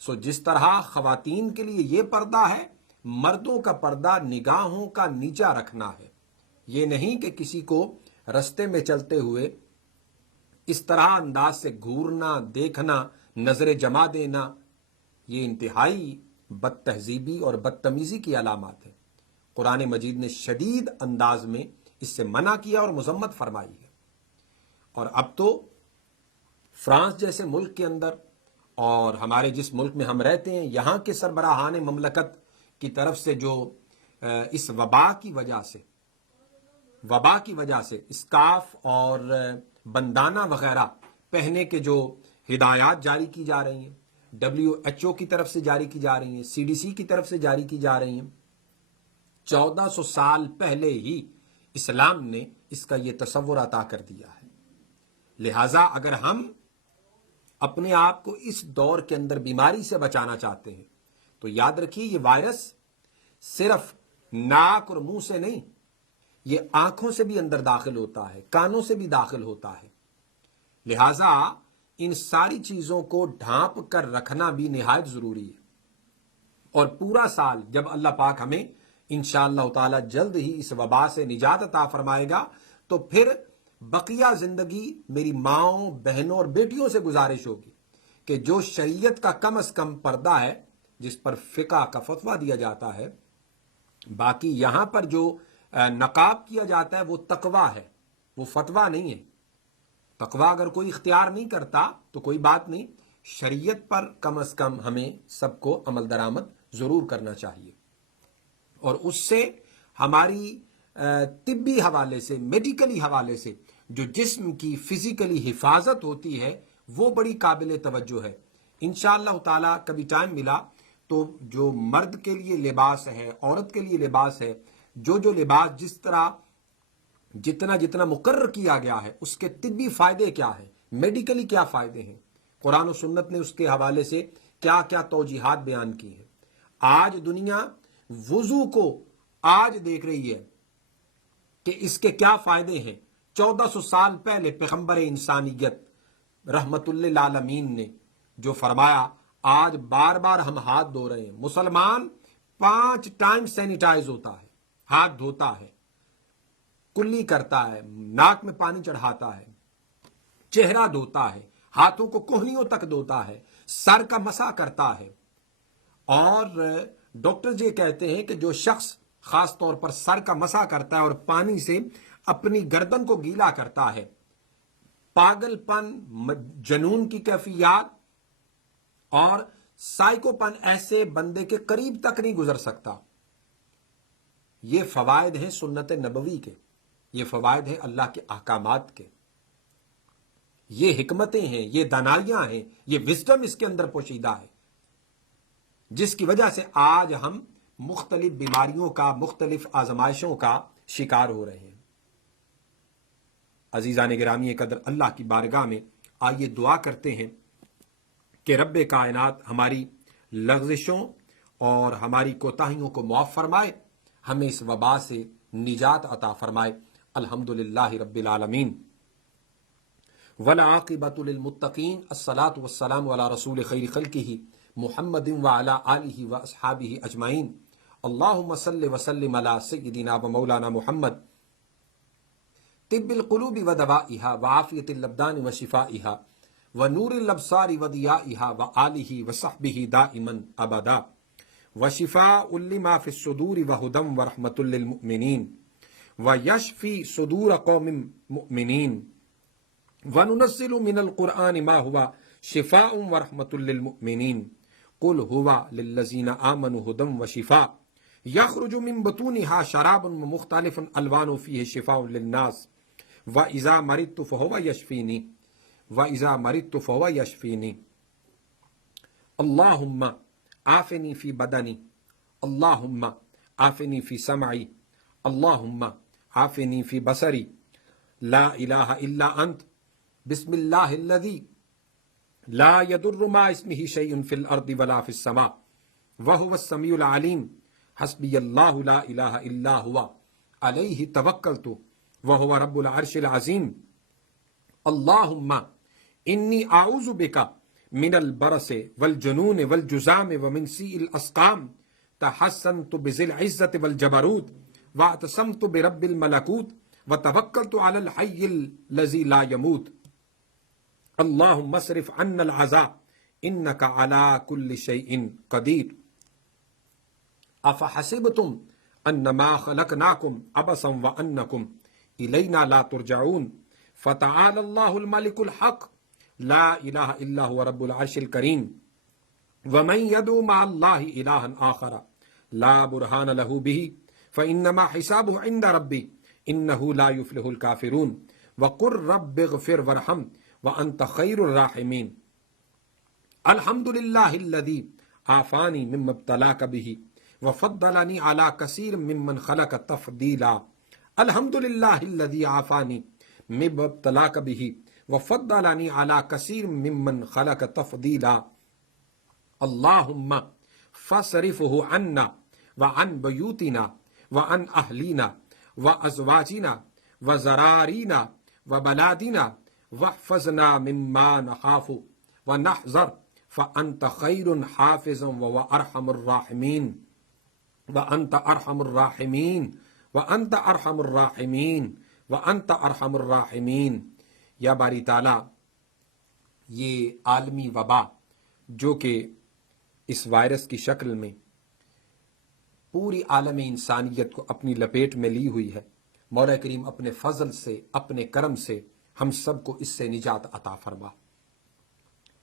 سو جس طرح خواتین کے لیے یہ پردہ ہے، مردوں کا پردہ نگاہوں کا نیچا رکھنا ہے۔ یہ نہیں کہ کسی کو رستے میں چلتے ہوئے اس طرح انداز سے گھورنا، دیکھنا، نظر جما دینا، یہ انتہائی بد تہذیبی اور بدتمیزی کی علامات ہے۔ قرآن مجید نے شدید انداز میں اس سے منع کیا اور مذمت فرمائی ہے۔ اور اب تو فرانس جیسے ملک کے اندر اور ہمارے جس ملک میں ہم رہتے ہیں، یہاں کے سربراہان مملکت کی طرف سے جو اس وبا کی وجہ سے اسکارف اور بندانہ وغیرہ پہنے کے جو ہدایات جاری کی جا رہی ہیں، WHO کی طرف سے جاری کی جا رہی ہیں، CDC کی طرف سے جاری کی جا رہی ہیں، 1400 سال پہلے ہی اسلام نے اس کا یہ تصور عطا کر دیا ہے۔ لہٰذا اگر ہم اپنے آپ کو اس دور کے اندر بیماری سے بچانا چاہتے ہیں تو یاد رکھیے یہ وائرس صرف ناک اور منہ سے نہیں، یہ آنکھوں سے بھی اندر داخل ہوتا ہے، کانوں سے بھی داخل ہوتا ہے۔ لہٰذا ان ساری چیزوں کو ڈھانپ کر رکھنا بھی نہایت ضروری ہے. اور پورا سال جب اللہ پاک ہمیں انشاءاللہ تعالی جلد ہی اس وبا سے نجات عطا فرمائے گا تو پھر بقیہ زندگی میری ماؤں، بہنوں اور بیٹیوں سے گزارش ہوگی کہ جو شریعت کا کم از کم پردہ ہے جس پر فقہ کا فتویٰ دیا جاتا ہے، باقی یہاں پر جو نقاب کیا جاتا ہے وہ تقویٰ ہے، وہ فتویٰ نہیں ہے. تقویٰ اگر کوئی اختیار نہیں کرتا تو کوئی بات نہیں، شریعت پر کم از کم ہمیں سب کو عمل درآمد ضرور کرنا چاہیے. اور اس سے ہماری طبی حوالے سے، میڈیکلی حوالے سے جو جسم کی فزیکلی حفاظت ہوتی ہے وہ بڑی قابل توجہ ہے. انشاءاللہ تعالی کبھی ٹائم ملا تو جو مرد کے لیے لباس ہے، عورت کے لیے لباس ہے، جو لباس جس طرح جتنا مقرر کیا گیا ہے اس کے طبی فائدے کیا ہیں، میڈیکلی کیا فائدے ہیں، قرآن و سنت نے اس کے حوالے سے کیا کیا توجیحات بیان کی ہیں. آج دنیا وضو کو آج دیکھ رہی ہے کہ اس کے کیا فائدے ہیں. 1400 سال پہلے پیغمبر انسانیت رحمت للعالمین نے جو فرمایا، آج بار بار ہم ہاتھ دھو رہے ہیں. مسلمان 5 ٹائم سینیٹائز ہوتا ہے، ہاتھ دھوتا ہے، کلی کرتا ہے، ناک میں پانی چڑھاتا ہے، چہرہ دھوتا ہے، ہاتھوں کو کوہنیوں تک دھوتا ہے، سر کا مسح کرتا ہے. اور ڈاکٹر یہ کہتے ہیں کہ جو شخص خاص طور پر سر کا مسح کرتا ہے اور پانی سے اپنی گردن کو گیلا کرتا ہے، پاگل پن، جنون کی کیفیات اور سائیکو پن ایسے بندے کے قریب تک نہیں گزر سکتا. یہ فوائد ہیں سنت نبوی کے، یہ فوائد ہیں اللہ کے احکامات کے، یہ حکمتیں ہیں، یہ دانائیاں ہیں، یہ وزڈم اس کے اندر پوشیدہ ہے، جس کی وجہ سے آج ہم مختلف بیماریوں کا، مختلف آزمائشوں کا شکار ہو رہے ہیں. عزیزان گرامی قدر، اللہ کی بارگاہ میں آئیے دعا کرتے ہیں کہ رب کائنات ہماری لغزشوں اور ہماری کوتاہیوں کو معاف فرمائے، ہمیں اس وبا سے نجات عطا فرمائے. الحمدللہ رب العالمین والعاقبۃ للمتقین. الصلاۃ والسلام علی رسول خیر خلقہ محمد وعلی آلہ واصحابہ اجمعین. اللہم صل وسلم علی سیدنا و مولانا محمد طب القلوب ودوائها وعافیت الابدان وشفائها ونور الابصار وضیائها وآلہ وصحبہ دائما ابدا وشفاء لما فی الصدور وہدى ورحمۃ للمؤمنین ویشفی صدور قوم مؤمنین وننزل من القرآن ما هو شفاء ورحمۃ للمؤمنین قل هو للذین آمنوا هدى وشفاء یخرج من بطونها شراب مختلف الوان فیہ شفاء للناس وَإِذَا مَرِضْتُ فَهُوَ يَشْفِينِي وَإِذَا مَرِضْتُ فَهُوَ يَشْفِينِي. اللہم عافنی فی بدنی، اللہم عافنی فی سمعی، اللہم عافنی فی بصری، لا الہ الا انت، بسم اللہ الذی لا يضر مع اسمہ شیء فی الارض ولا فی السماء وہو السمیع العلیم، حسبی اللہ لا الہ الا ہوا علیہ توکلت وہو رب العرش العظیم. اللہم انی اعوذ بک من البرس والجنون والجزام ومن سیء الاسقام، تحسنت بذی العزت والجبروت واعتصمت برب الملکوت وتوکلت علی الحی الذی لا یموت. اللہم اصرف عنا العذاب انک علی کل شیء قدیر. افحسبتم انما خلقناکم عبثا وانکم الینا لا ترجعون. فتعالی اللہ الملک الحق لا الہ الا هو رب العرش الکریم. ومن يدعو مع اللہ الہا آخر لا برہان له به فانما حسابه عند ربی انه لا يفلح الکافرون. وقل رب اغفر وارحم وانت خیر الراحمین. الحمد للہ الذی عافانی مما ابتلاک به وفضلنی علی کثیر ممن خلق تفضیلا. الحمد للہ الذی عافانی مما ابتلاک به وفضلنی علی کثیر ممن خلق تفضیلا. اللہم فاصرفہ عنا وعن بیوتنا وعن اہلینا وازواجنا وزرارینا وبلادنا واحفظنا مما نخاف ونحذر فأنت خير حافظا وأرحم الراحمين وأنت أرحم الراحمين وأنت أرحم الراحمين وأنت أرحم الراحمين۔ یا باری تعالیٰ، یہ عالمی وبا جو کہ اس وائرس کی شکل میں پوری عالم انسانیت کو اپنی لپیٹ میں لی ہوئی ہے، مولا کریم اپنے فضل سے، اپنے کرم سے ہم سب کو اس سے نجات عطا فرما،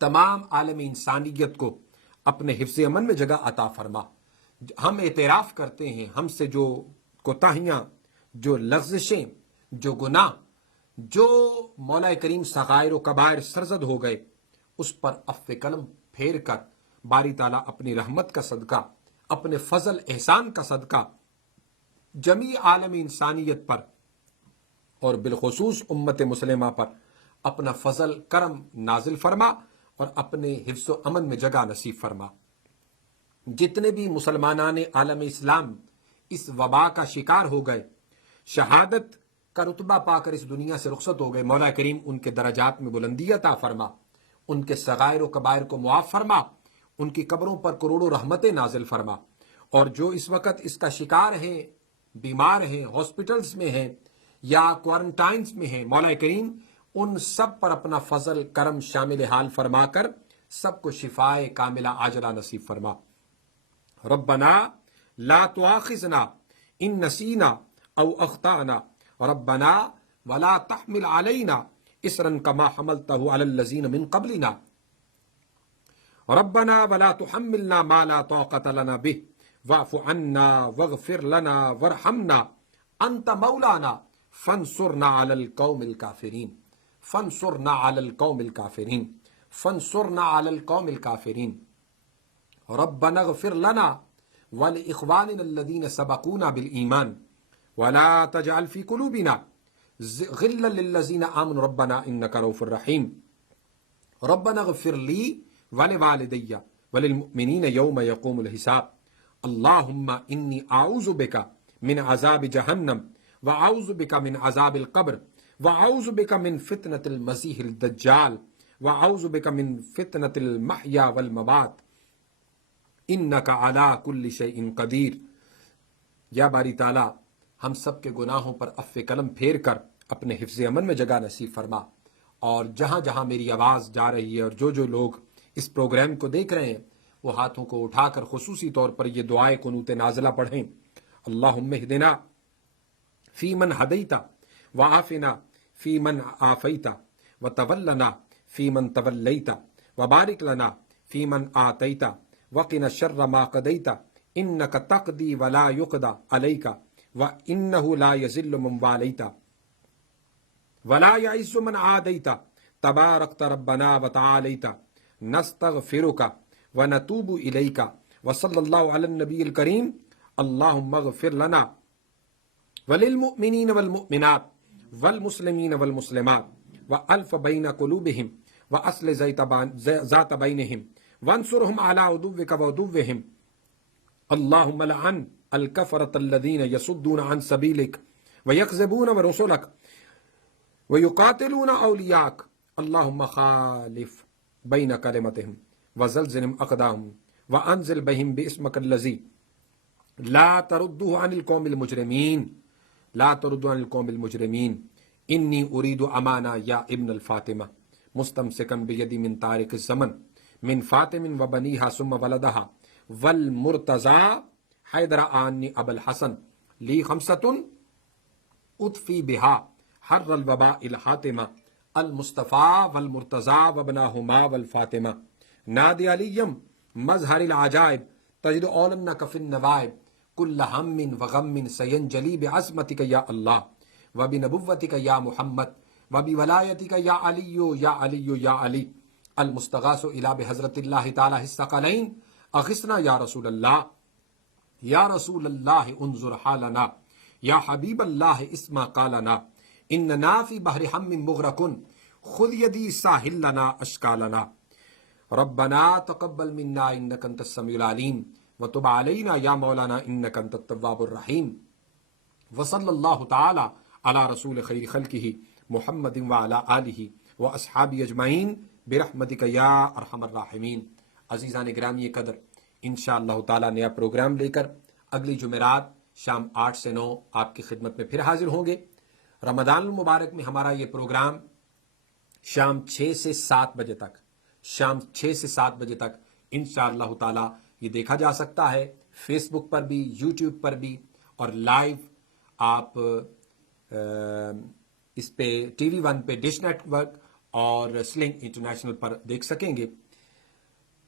تمام عالم انسانیت کو اپنے حفظ امن میں جگہ عطا فرما۔ ہم اعتراف کرتے ہیں ہم سے جو کوتاہیاں، جو لغزشیں، جو گناہ، جو مولا کریم صغائر و کبائر سرزد ہو گئے، اس پر عفو قلم پھیر کر باری تعالیٰ اپنی رحمت کا صدقہ، اپنے فضل احسان کا صدقہ جمیع عالم انسانیت پر اور بالخصوص امت مسلمہ پر اپنا فضل کرم نازل فرما اور اپنے حفظ و امن میں جگہ نصیب فرما۔ جتنے بھی مسلمانان عالم اسلام اس وبا کا شکار ہو گئے، شہادت کا رتبہ پا کر اس دنیا سے رخصت ہو گئے، مولا کریم ان کے درجات میں بلندی عطا فرما، ان کے صغائر و کبائر کو معاف فرما، ان کی قبروں پر کروڑوں رحمتیں نازل فرما، اور جو اس وقت اس کا شکار ہیں، بیمار ہیں، ہاسپٹلز میں ہیں یا کوارنٹائنز میں ہیں، مولا کریم ان سب پر اپنا فضل کرم شامل حال فرما کر سب کو شفائے کاملہ عاجلہ نصیب فرما۔ ربنا لا تؤاخذنا ان نسینا او اخطأنا ربنا ولا تحمل علينا اسرا كما حملته على الذين من قبلنا ربنا ولا تحملنا ما لا طاقة لنا به واعف عنا واغفر لنا وارحمنا انت مولانا فانصرنا على القوم الكافرين فانصرنا على القوم الكافرين فانصرنا على القوم الكافرين ربنا اغفر لنا ولإخواننا الذين سبقونا بالإيمان ولا تجعل في قلوبنا غلا للذين آمنوا ربنا إنك رؤوف رحيم ربنا اغفر لي ولوالدي وللمؤمنين يوم يقوم الحساب اللهم إني أعوذ بك من عذاب جهنم وأعوذ بك من عذاب القبر وأعوذ بك من فتنة المسيح الدجال وأعوذ بك من فتنة المحيا والممات انک علی کل شیء قدیر۔ یا باری تعالیٰ، ہم سب کے گناہوں پر عفو قلم پھیر کر اپنے حفظ امن میں جگہ نصیب فرما، اور جہاں جہاں میری آواز جا رہی ہے اور جو جو لوگ اس پروگرام کو دیکھ رہے ہیں وہ ہاتھوں کو اٹھا کر خصوصی طور پر یہ دعائے قنوت نازلہ پڑھیں۔ اللہم اہدنا فی من ہدیت وعافنا فی من عافیت وتولنا فی من تولیت وبارک لنا فی من آتیت وقنا شر ما قضیت انک تقضی ولا یقضی علیک وانہ لا یذل من والیت ولا یعز من عادیت تبارکت ربنا وتعالیت نستغفرک ونتوب الیک وصلی اللہ علی النبی الکریم۔ اللہم اغفر لنا وللمؤمنین والمؤمنات والمسلمین والمسلمات والف بین قلوبہم واصلح ذات بینہم وانصرهم على عدوك وعدوهم اللهم لعن الكفرة الذين يصدون عن سبيلك ويكذبون رسلك ويقاتلون أولياءك اللهم خالف بين كلمتهم وزلزل أقدامهم وأنزل بهم باسمك الذي لا ترده عن القوم المجرمين لا ترده عن القوم المجرمين إني أريد أمانا يا ابن الفاطمة مستمسكا بيدي من طارق الزمن من فاطم وبنيها ثم ولدها والمرتضى حيدر آني أبا الحسن لي 5 أطفي بها حر الوباء الحاتمة المصطفى والمرتضى وابناهما والفاطمة نادي عليم مظهر العجائب تجد أولنك في النوائب كل هم وغم سينجلي بعظمتك يا الله وبنبوتك يا محمد وبولايتك يا علي يا علي يا علي المستغاث الى بحضرت اللہ تعالی الثقلین اغثنا یا رسول اللہ انظر حالنا یا حبیب اللہ اسمع قالنا اننا فی بحر ہم مغرق خذ یدی ساحل لنا اشکالنا ربنا تقبل منا انک انت السمیع العلیم وتب علینا یا مولانا انک انت التواب الرحیم وصلی اللہ تعالی علی رسول خیر خلقہ محمد وعلی آلہ وأصحابی اجمعین برحمتک یا ارحم الراحمین۔ عزیزان گرامی قدر، انشاءاللہ تعالی نیا پروگرام لے کر اگلی جمعرات شام 8 سے 9 آپ کی خدمت میں پھر حاضر ہوں گے۔ رمضان المبارک میں ہمارا یہ پروگرام شام 6 سے 7 بجے تک، شام 6 سے 7 بجے تک انشاءاللہ تعالی یہ دیکھا جا سکتا ہے، فیس بک پر بھی، یوٹیوب پر بھی، اور لائیو آپ اس پہ ٹی وی 1 پہ ڈش نیٹ ورک اور سلنگ انٹرنیشنل پر دیکھ سکیں گے۔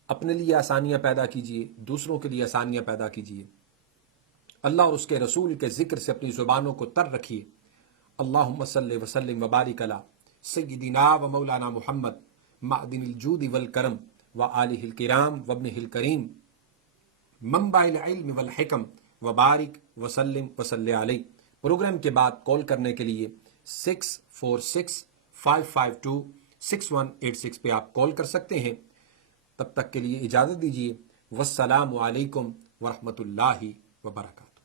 اپنے لیے آسانیاں پیدا کیجیے، دوسروں کے لیے آسانیاں پیدا کیجیے، اللہ اور اس کے رسول کے ذکر سے اپنی زبانوں کو تر رکھیے۔ اللہم صلی وسلم وبارک علی سیدنا و مولانا محمد معدن الجود والکرم وآلہ الکرام وابنہ الکریم منبع العلم والحکم وبارک وسلم وصلی علیہ۔ پروگرام کے بعد کال کرنے کے لیے 646-552-6186 پہ آپ کال کر سکتے ہیں۔ تب تک کے لیے اجازت دیجیے، والسلام علیکم ورحمۃ اللہ وبرکاتہ۔